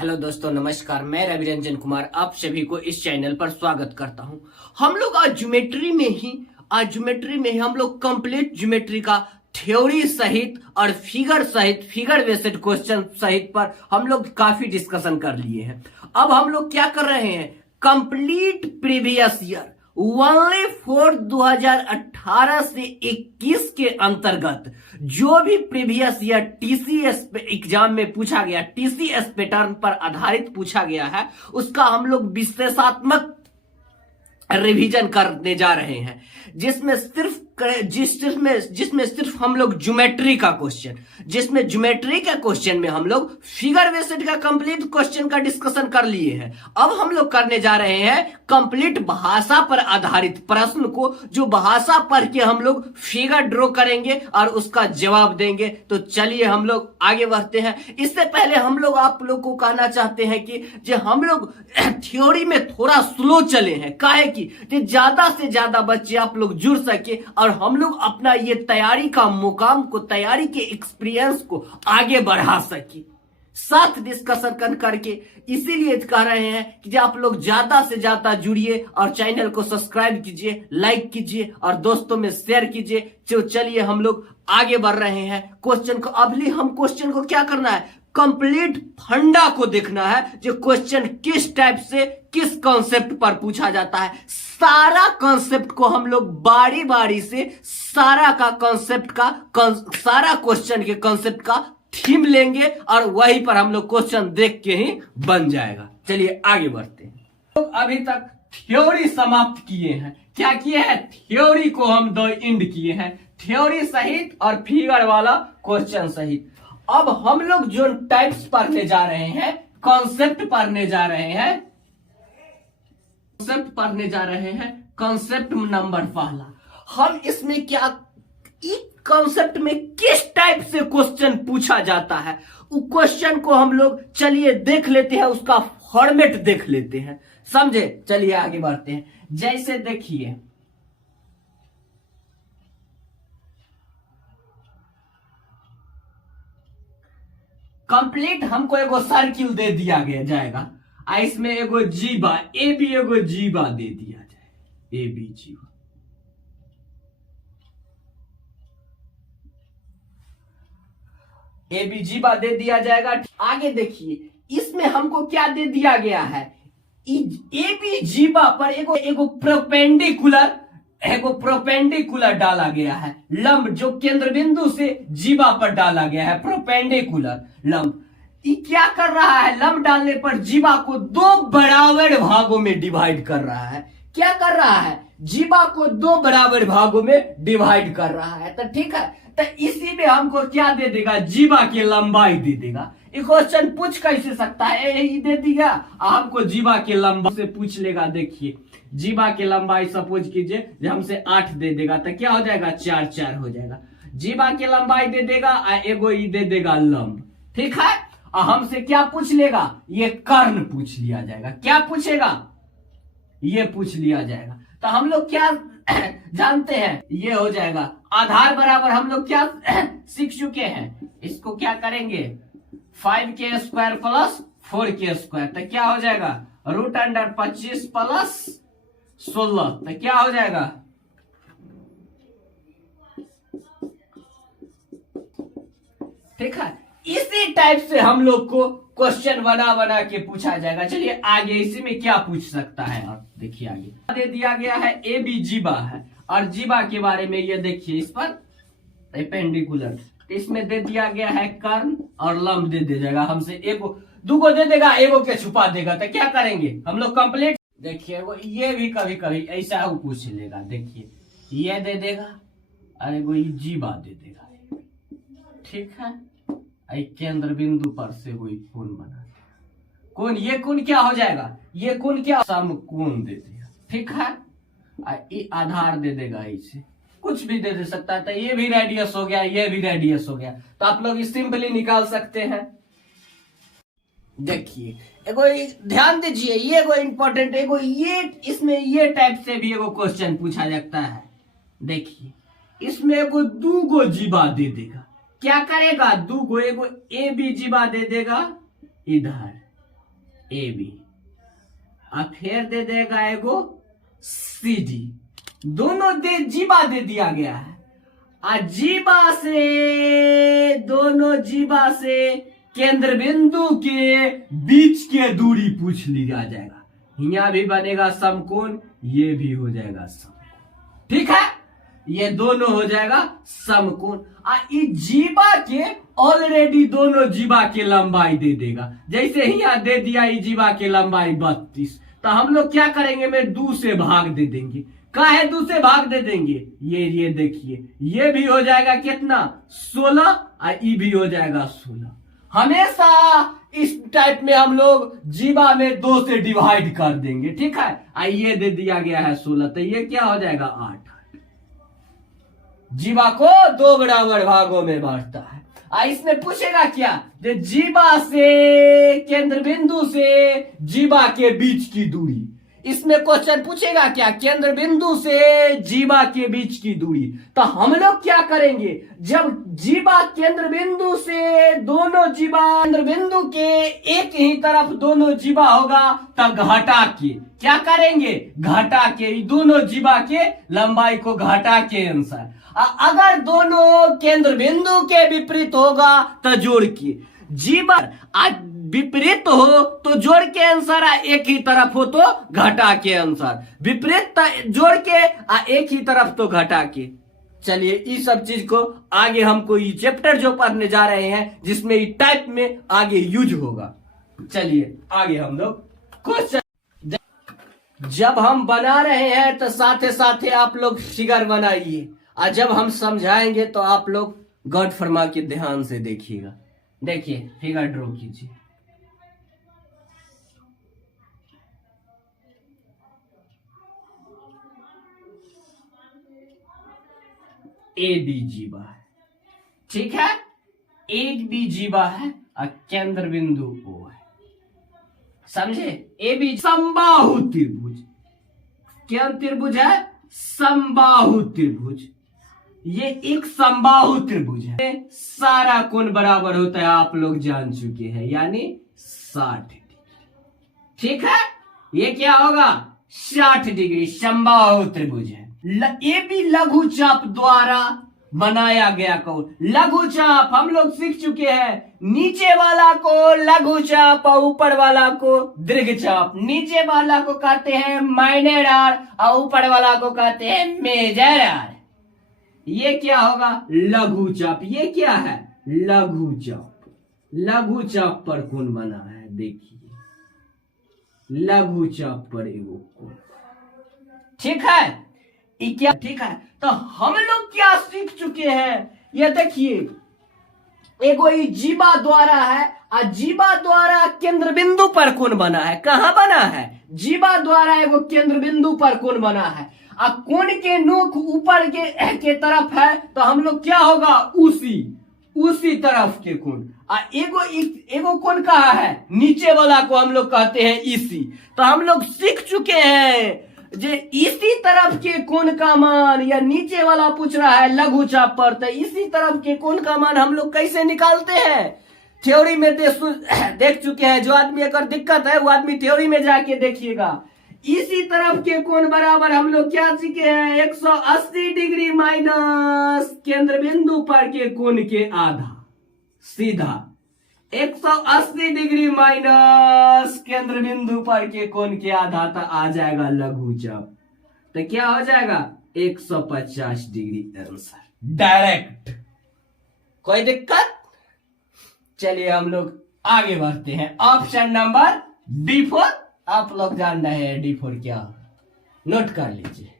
Hello दोस्तों, नमस्कार। मैं रवि रंजन कुमार आप सभी को इस चैनल पर स्वागत करता हूं। हम लोग आज ज्योमेट्री में ही हम लोग कंप्लीट ज्योमेट्री का थ्योरी सहित और फिगर बेस्ड क्वेश्चन सहित पर हम लोग काफी डिस्कशन कर लिए हैं। अब हम लोग क्या कर रहे हैं, complete previous year only for 2018 से 21 के अंतर्गत जो भी प्रीवियस ईयर टीसीएस एग्जाम में पूछा गया, टीसीएस पैटर्न पर आधारित पूछा गया है, उसका हम लोग विश्लेषणात्मक रिवीजन करने जा रहे हैं, जिसमें सिर्फ हम लोग ज्योमेट्री का क्वेश्चन में हम लोग फिगर बेस्ड का कंप्लीट क्वेश्चन का डिस्कशन कर लिए हैं। अब हम लोग करने जा रहे हैं कंप्लीट भाषा पर आधारित प्रश्न को, जो भाषा पढ़ के हम लोग फिगर ड्रॉ करेंगे और उसका जवाब देंगे। तो चलिए हम लोग आगे बढ़ते हैं। इससे पहले हम लोग आप लोग को कहना चाहते हैं कि जो हम लोग थ्योरी में थोड़ा स्लो चले हैं, काहे कि ज्यादा से ज्यादा बच्चे आप लोग जुड़ सके और हम लोग अपना ये तैयारी का मुकाम को, तैयारी के एक्सपीरियंस को आगे बढ़ा सके, साथ डिस्कशन करके। इसीलिए कह रहे हैं कि आप लोग ज्यादा से ज्यादा जुड़िए और चैनल को सब्सक्राइब कीजिए, लाइक कीजिए और दोस्तों में शेयर कीजिए। तो चलिए हम लोग आगे बढ़ रहे हैं क्वेश्चन को। अभी हम क्वेश्चन को क्या करना है, कंप्लीट फंडा को देखना है, जो क्वेश्चन किस टाइप से किस कॉन्सेप्ट पर पूछा जाता है। सारा कॉन्सेप्ट को हम लोग बारी बारी से सारा क्वेश्चन के कॉन्सेप्ट का थीम लेंगे और वहीं पर हम लोग क्वेश्चन देख के ही बन जाएगा। चलिए आगे बढ़ते हैं। तो अभी तक थ्योरी समाप्त किए हैं। क्या किए हैं, थ्योरी को हम दो एंड किए हैं, थ्योरी सहित और फिगर वाला क्वेश्चन सहित। अब हम लोग जो टाइप्स पढ़ने जा रहे हैं, कॉन्सेप्ट पढ़ने जा रहे हैं, कॉन्सेप्ट नंबर पहला। हम इसमें क्या, इस कॉन्सेप्ट में किस टाइप से क्वेश्चन पूछा जाता है, उस क्वेश्चन को हम लोग चलिए देख लेते हैं, उसका फॉर्मेट देख लेते हैं, समझे। चलिए आगे बढ़ते हैं। जैसे देखिए, कंप्लीट हमको एगो सर्किल दे दिया गया जाएगा, इसमें एगो जीवा ए बी, एगो जीवा दे दिया जाएगा, ए बी जीवा। ए बी जीवा दे दिया जाएगा। आगे देखिए, इसमें हमको क्या दे दिया गया है, ए बी जीवा पर एगो प्रोपेंडिकुलर डाला गया है, लंब जो केंद्र बिंदु से जीवा पर डाला गया है, प्रोपेंडिकुलर लंब। ये क्या कर रहा है, लंब डालने पर जीवा को दो बराबर भागों में डिवाइड कर रहा है। क्या कर रहा है, जीवा को दो बराबर भागों में डिवाइड कर रहा है। तो ठीक है, तो इसी में हमको क्या दे देगा, जीवा की लंबाई दे देगा। ये क्वेश्चन पूछ कैसे सकता है, यही दे देगा, हमको जीवा के लंबाई से पूछ लेगा। देखिए, जीवा की लंबाई सपोज कीजिए हमसे 8 दे देगा, तो क्या हो जाएगा, 4 4 हो जाएगा। जीवा की लंबाई दे देगा, एगो ये दे देगा लंब, ठीक है। और हमसे क्या पूछ लेगा, ये कर्ण पूछ लिया जाएगा। क्या पूछेगा, ये पूछ लिया जाएगा। तो हम लोग क्या जानते हैं, ये हो जाएगा आधार बराबर। हम लोग क्या सीख चुके हैं, इसको क्या करेंगे, 5k square plus 4k square. तो क्या हो जाएगा, √25 प्लस 16। तो क्या हो जाएगा, ठीक है। इसी टाइप से हम लोग को क्वेश्चन बना के पूछा जाएगा। चलिए आगे, इसी में क्या पूछ सकता है, आप देखिए आगे दे दिया गया है ए बी जीवा है, और जीवा के बारे में ये देखिए, इस पर परपेंडिकुलर, इसमें दे दिया गया है कर्ण और लंब दे जाएगा। हमसे एगो दूगो दे देगा, एगो के छुपा देगा। तो क्या करेंगे हम लोग, कंप्लीट। देखिए वो ये भी कभी कभी ऐसा वो पूछ लेगा। देखिए ये दे देगा और एगो ये जीवा दे देगा, ठीक है। केंद्र बिंदु पर से कोई कोण बना, कोण, ये कोण क्या हो जाएगा, ये कोण क्या, समकोण दे देगा, ठीक है। ये आधार दे देगा, इसे कुछ भी दे सकता है। तो ये भी रेडियस हो गया, ये भी रेडियस हो गया। तो आप लोग सिंपली निकाल सकते हैं। देखिए एगो ध्यान दीजिए, ये एगो इंपॉर्टेंट, एगो ये इसमें ये टाइप से भी एगो क्वेश्चन पूछा जाता है। देखिए इसमें एगो दूगो जीवा दे देगा, क्या करेगा, दूगो, एगो ए बी जीवा दे देगा इधर ए बी, अब फिर दे देगा एगो सी डी। दोनों जीबा दे दिया गया है। जीबा से, दोनों जीबा से केंद्र बिंदु के बीच के दूरी पूछ लिया जाएगा। यहाँ भी बनेगा समकोण, ये भी हो जाएगा समकोण। ठीक है, ये दोनों हो जाएगा समकोण। जीबा के ऑलरेडी दोनों जीबा के लंबाई दे देगा। जैसे ही यहाँ दे दिया जीबा के लंबाई 32, तो हम लोग क्या करेंगे में 2 से भाग दे देंगे। काहे 2 से भाग दे देंगे, ये देखिए, ये भी हो जाएगा कितना 16 और ये भी हो जाएगा 16। हमेशा इस टाइप में हम लोग जीबा में 2 से डिवाइड कर देंगे। ठीक है, ये दे दिया गया है 16, तो ये क्या हो जाएगा 8। जीबा को 2 बराबर भागों में बांटता है। इसमें पूछेगा क्या, जो जीबा से केंद्र बिंदु से जीबा के बीच की दूरी। इसमें क्वेश्चन पूछेगा क्या, केंद्र बिंदु से जीबा के बीच की दूरी। तो हम लोग क्या करेंगे, जब जीबा केंद्र बिंदु से दोनों जीबा केंद्र बिंदु के एक ही तरफ दोनों जीबा होगा, तब घटा के क्या करेंगे, घटा के दोनों जीबा के लंबाई को घटा के आंसर। अगर दोनों केंद्र बिंदु के विपरीत होगा तो जोड़ के, जीबा विपरीत हो तो जोड़ के आंसर, एक ही तरफ हो तो घटा के आंसर, विपरीत जोड़ के एक ही तरफ तो घटा के। चलिए इस सब चीज को आगे हमको ये चैप्टर जो पढ़ने जा रहे हैं जिसमें ये टाइप में आगे यूज होगा। चलिए आगे हम लोग क्वेश्चन जब हम बना रहे हैं तो साथे साथे आप लोग फिगर बनाइए, और जब हम समझाएंगे तो आप लोग गौर फरमा के ध्यान से देखिएगा। देखिए फिगर ड्रॉ कीजिए। ए बी जीबा है, ठीक है, एक बी जीबा है और केंद्र बिंदु ओ है। समझे, ए बी समबाहु त्रिभुज। क्या त्रिभुज है, समबाहु त्रिभुज। ये एक समबाहु त्रिभुज है। सारा कोण बराबर होता है, आप लोग जान चुके हैं, यानी 60 डिग्री। ठीक है, ये क्या होगा 60 डिग्री समबाहु त्रिभुज है। ए बी लघु चाप द्वारा बनाया गया कोण। लघु चाप हम लोग सीख चुके हैं, नीचे वाला को लघु चाप और ऊपर वाला को दीर्घ चाप। नीचे वाला को कहते हैं माइनर आर और ऊपर वाला को कहते हैं मेजर आर। ये क्या होगा लघु चाप। ये क्या है लघु चाप। लघु चाप पर कोण बना है, देखिए लघु चाप पर एगो कोण। ठीक है, क्या ठीक है। तो हम लोग क्या सीख चुके हैं, ये देखिए एगो जीबा द्वारा है और जीबा द्वारा केंद्र बिंदु पर कोण बना है। कहां बना है, जीबा द्वारा एगो केंद्र बिंदु पर कोण बना है और कोण के नोक ऊपर के तरफ है, तो हम लोग क्या होगा उसी तरफ के कोण। एगो कोण कहा है, नीचे वाला को हम लोग कहते हैं इसी। तो हम लोग सीख चुके हैं जे इसी तरफ के कोण का मान, या नीचे वाला पूछ रहा है लघु चाप पर, तो इसी तरफ के कोण का मान हम लोग कैसे निकालते हैं, थ्योरी में देख चुके हैं। जो आदमी अगर दिक्कत है वो आदमी थ्योरी में जाके देखिएगा। इसी तरफ के कोण बराबर हम लोग क्या सीखे हैं, 180 डिग्री माइनस केंद्र बिंदु पर के कोण के आधा। सीधा 180 डिग्री माइनस केंद्र बिंदु पर के कोण के आधा, तो आ जाएगा लघु चाप। तो क्या हो जाएगा 150 डिग्री आंसर डायरेक्ट। कोई दिक्कत। चलिए हम लोग आगे बढ़ते हैं। ऑप्शन नंबर D4 आप लोग जान रहे हैं D4 क्या, नोट कर लीजिए।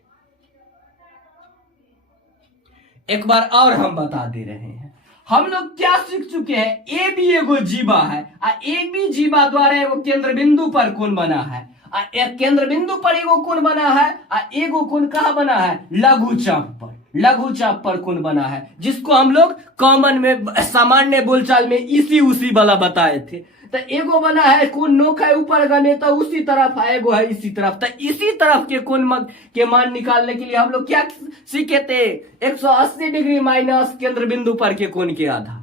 एक बार और हम बता दे रहे हैं, हम लोग क्या सीख चुके हैं, ए बी एगो जीबा है और ए बी जीबा द्वारा एगो केंद्र बिंदु पर कोण बना है। एक केंद्र बिंदु पर एगो कोण बना है और एगो कोण कहां बना है, लघु चाप पर। लघु चाप पर कोण बना है, जिसको हम लोग कॉमन में सामान्य बोलचाल में इसी वाला बताए थे। तो एगो बना है कोण नोक है ऊपर गने, तो उसी तरफ है, एगो है इसी तरफ। तो इसी तरफ के कोण के मान निकालने के लिए हम लोग क्या सीखे थे, 180 डिग्री माइनस केंद्र बिंदु पर के कोण के आधा।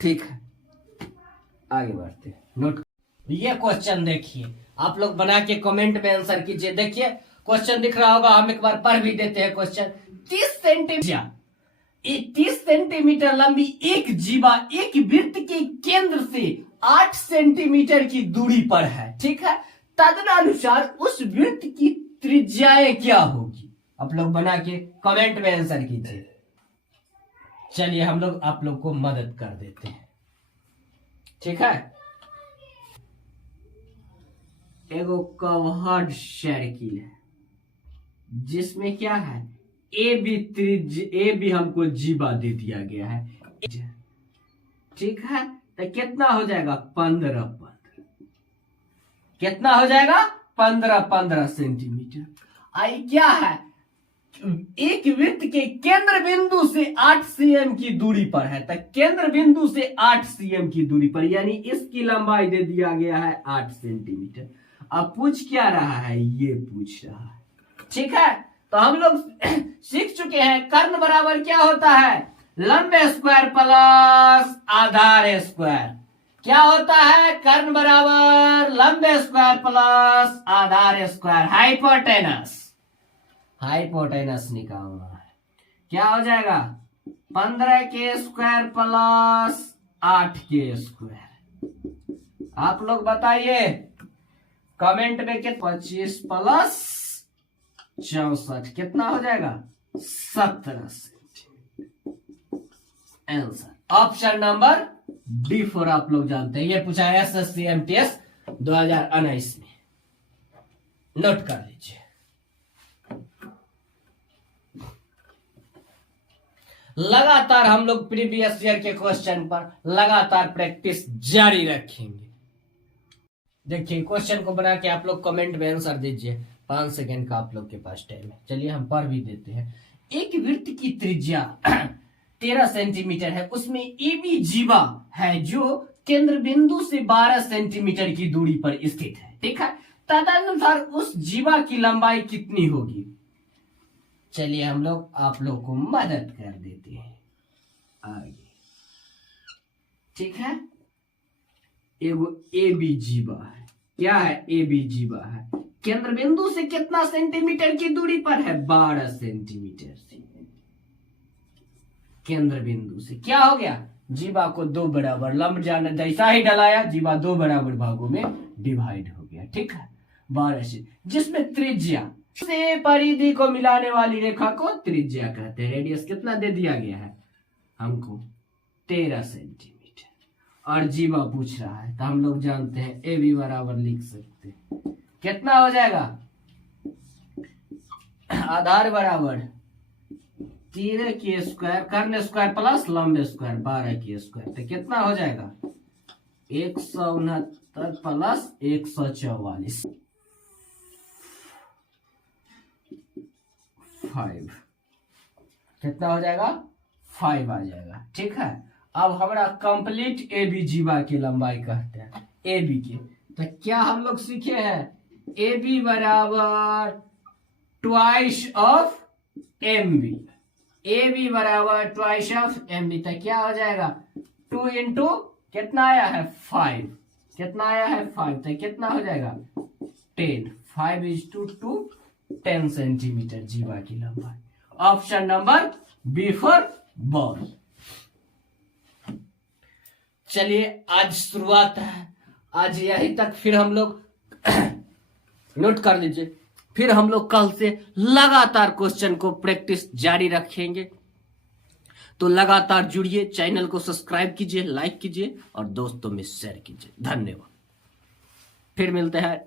ठीक है, आगे बढ़ते हैं। नोट ये क्वेश्चन देखिए, आप लोग बना के कमेंट में आंसर कीजिए। देखिए क्वेश्चन दिख रहा होगा, हम एक बार पढ़ भी देते हैं क्वेश्चन। 30 सेंटीमीटर लंबी एक जीवा एक वृत्त के केंद्र से 8 सेंटीमीटर की दूरी पर है, ठीक है। तदनुसार उस वृत्त की त्रिज्याएं क्या होगी? आप लोग बना के कमेंट में आंसर कीजिए। चलिए हम लोग आप लोग को मदद कर देते हैं, ठीक है। एगो कर्व्ड सर्किल है जिसमें क्या है, ए बी हमको जीवा दे दिया गया है, ठीक है। तो कितना हो जाएगा 15 कितना हो जाएगा 15 सेंटीमीटर। आई क्या है, एक वृत्त के केंद्र बिंदु से 8 cm की दूरी पर है। तो केंद्र बिंदु से 8 cm की दूरी पर, यानी इसकी लंबाई दे दिया गया है 8 सेंटीमीटर। अब पूछ क्या रहा है, ये पूछ रहा है, ठीक है। तो हम लोग सीख चुके हैं कर्ण बराबर क्या होता है, लंबे स्क्वायर प्लस आधार स्क्वायर। क्या होता है, कर्ण बराबर लंबे स्क्वायर प्लस आधार स्क्वायर। हाइपोटेनस निकालना है, क्या हो जाएगा 15 के स्क्वायर प्लस 8 के स्क्वायर। आप लोग बताइए कमेंट में कि 25 प्लस 64 कितना हो जाएगा 17 centimetre. Answer option number D4 आप लोग जानते हैं। ये पूछा है SSC MTS 2019 में, नोट कर लीजिए। लगातार हम लोग प्रीवियस ईयर के क्वेश्चन पर लगातार प्रैक्टिस जारी रखेंगे। देखिए क्वेश्चन को बना के आप लोग कमेंट में आंसर दीजिए। 5 सेकंड का आप लोग के पास टाइम है। चलिए हम पढ़ भी देते हैं। एक वृत्त की त्रिज्या 13 सेंटीमीटर है, उसमें AB जीवा है जो केंद्र बिंदु से 12 सेंटीमीटर की दूरी पर स्थित है, ठीक है। तदनुसार उस जीवा की लंबाई कितनी होगी? चलिए हम लोग आप लोग को मदद कर देते हैं आगे, ठीक है। एगो AB जीवा है, क्या है AB जीवा है, केंद्र बिंदु से कितना सेंटीमीटर की दूरी पर है 12 सेंटीमीटर से। केंद्र बिंदु से क्या हो गया, जीवा को 2 बराबर लंब जाना, जैसा ही डलाया जीवा 2 बराबर भागों में डिवाइड हो गया, ठीक है। 12 से, जिसमें त्रिज्या से परिधि को मिलाने वाली रेखा को त्रिज्या कहते हैं। रेडियस कितना दे दिया गया है हमको 13 सेंटीमीटर, और जीवा पूछ रहा है तो हम लोग जानते हैं AB बराबर लिख सकते हैं। कितना हो जाएगा, आधार बराबर 13 के स्क्वायर कर्ण स्क्वायर प्लस लंबे स्क्वायर 12 के स्क्वायर, तो कितना हो जाएगा 169 प्लस 144 5, कितना हो जाएगा 5 आ जाएगा, ठीक है। अब हमारा कंप्लीट AB जीवा की लंबाई कहते हैं AB की। तो क्या हम लोग सीखे हैं, AB बराबर ट्वाइस ऑफ MB, AB बराबर ट्वाइस ऑफ MB। तो क्या हो जाएगा 2 इंटू कितना आया है 5, कितना आया है 5, तो कितना हो जाएगा 10। 5 इज टू 2 10 सेंटीमीटर जीवा की लंबाई। Option number B for ball. चलिए आज शुरुआत है, आज यहीं तक, फिर हम लोग नोट कर लीजिए, फिर हम लोग कल से लगातार क्वेश्चन को प्रैक्टिस जारी रखेंगे। तो लगातार जुड़िए, चैनल को सब्सक्राइब कीजिए, लाइक कीजिए और दोस्तों में शेयर कीजिए। धन्यवाद। फिर मिलते हैं।